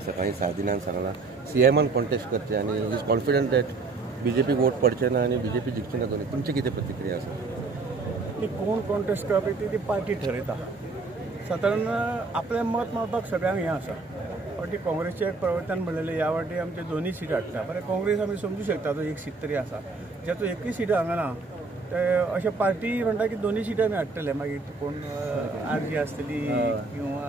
सकाळी 6 दिनांक सांगला सीएमान कॉन्टेस्ट करचे आणि is confident that BJP vote पडचे ना आणि बीजेपी जिखचे ना दोन्ही. तुमची किती प्रतिक्रिया आसा? ती कोण कॉन्टेस्ट करपी ती पार्टी ठरयता. साधारण आपलें मत मारपाक सगळ्यांक हें आसा. फावटी काँग्रेसचें एक प्रवर्तन म्हणलेलें ह्या वाटी आमचे दोनूय सीट हाडटा. बरें काँग्रेस आमी समजूं शकता तो एक सीट तरी आसा जेतून एकूय सीट हांगा ना. ते अशें पार्टी म्हणटा की दोनूय सीट आमी हाडटले. मागीर कोण आरजी आसतली किंवा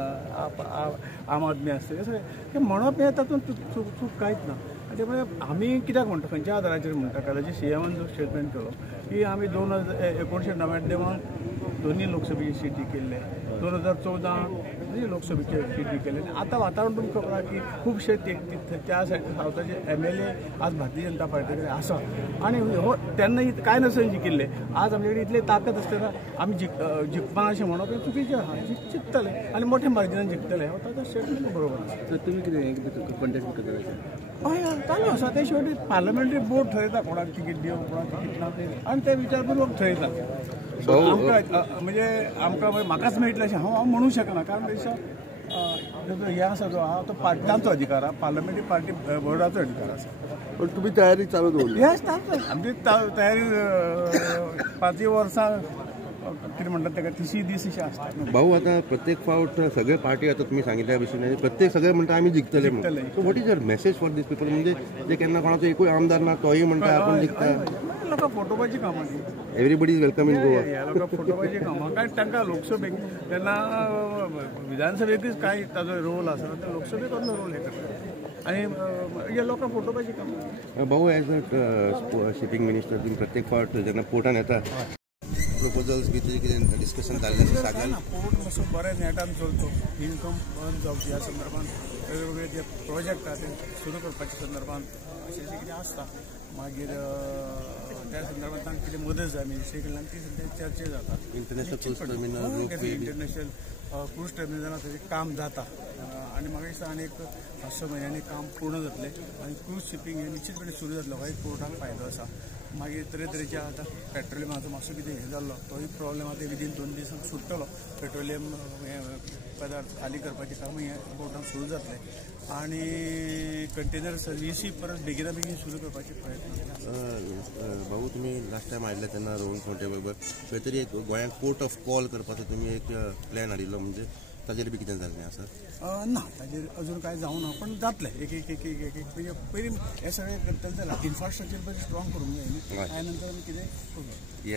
आम आदमी आसतली सगळें म्हणप हें तातूंत चूक कांयच ना. त्यामुळे आमी कित्याक म्हणटा खंयच्या आदाराचेर म्हणटा काल जे सीएमान जो स्टेटमेंट केलो की आमी 1999 दोन्ही लोकसभेची सीट जिखिल्ले, 2014 लोकसभेची सीट जिखिल्ले. आतां वातावरण तुमकां खबर आहा की खुबशे त्या सावथाचे MLA आज भारतीय जनता पार्टी कडेन आसा आनी हो तेन्ना कांय नासतना जिखिल्ले. आज आमचे कडेन इतली ताकद आसतना आमी जिखपा अशें म्हणप हें चुकीचें आहा. जिखतले आनी मोठ्या मार्जिनान जिखतले हो ताचो स्टेटमेंट बरोबर आसा. तुम्ही कितें कॉन्टेस्ट करता? हय चालू आसा. ते शेवटी पार्लमेंटरी बोर्ड ठरयता कोणाक तिकीट दिवं कोणाक तिकीट ना आनी ते विचारपूर्वक ठरयता. आमकां म्हणजे आमकां म्हाकाच मेळटलें अशें हांव म्हणूं शकना. कारण जो हें आसा जो आहा तो पार्टीचो अधिकार आहा. पार्लमेंटरी पार्टी बोर्डाचो अधिकार आसा. पण तुम्ही तयारी चालू दवरली? येस आमची तयारी 5 वर्सां कितें म्हणटात ताका 30 दीस अशें आसता. भाऊ आता प्रत्येक फावट सगळे पार्टी आता तुम्ही सांगितल्या भशेन प्रत्येक सगळे म्हणटा आमी जिखतले. So what is your message for these people? म्हणजे जे केन्ना कोणाचो एकूय आमदार ना तोय म्हणटा आपण जिखता. लोकांक फोटोवपाची कामां ती. Everybody is welcome in Goa. लोकांक फोटोवपाची कामां काय तांकां लोकसभेक तेन्ना विधानसभेकूच कांय ताजो रोल आसा ते लोकसभेक असलो रोल हे करता आनी हे लोकांक फोटोवपाची कामां. भाऊ एज अ शिपिंग मिनिस्टर तुम्ही प्रत्येक फावट जेन्ना पोर्टान येता प्रपोजल्स बी तुझे कितें डिस्कशन जाल्लें सांगाल ना? पोर्ट मातसो बरें नेटान चलतो. इनकम अर्न जावची ह्या संदर्भात वेगवेगळे जे प्रोजेक्ट आहा ते सुरू करपाच्या संदर्भात अशें कितें आसता. मागीर त्या संदर्भात तांकां कितें मदत जाय मिनिस्ट्री कडल्यान ती सद्या चर्चा जाता. International cruise terminal international cruise टर्मिनलाचें काम जाता आनी म्हाका दिसता आनी एक 5-6 म्हयन्यांनी काम पूर्ण जातलें आनी क्रूज शिपींग हें निश्चितपणे सुरू जातलो. हो एक पोर्टाक फायदो आसा. मागीर तरेतरेचे आतां पेट्रोलियमाचो मातसो कितें हें जाल्लो तोय प्रॉब्लेम आतां विदीन 2 दिसांक सुट्टलो. पेट्रोलियम पदार्थ खाली करपाचें काम हें पोर्टान सुरू जातलें आनी कंटेनर सर्विसी परत बेगिना बेगीन सुरू करपाचे प्रयत्न. भाऊ तुम्ही लास्ट टायम आयिल्ले तेन्ना रोहन खंवटे बरोबर खंय तरी एक गोंयांत पोर्ट ऑफ कॉल करपाचो तुमी एक प्लॅन हाडिल्लो. म्हणजे ताजेर बी कितें जाल्लें आसा? ना ताजेर अजून कांय जावं ना. पण जातलें एक म्हणजे पयलीं हे सगळें करतले जाल्यार इन्फ्रास्ट्रक्चर बरें स्ट्रॉंग करूंक जाय न्ही. त्या नंतर आमी कितें करूं.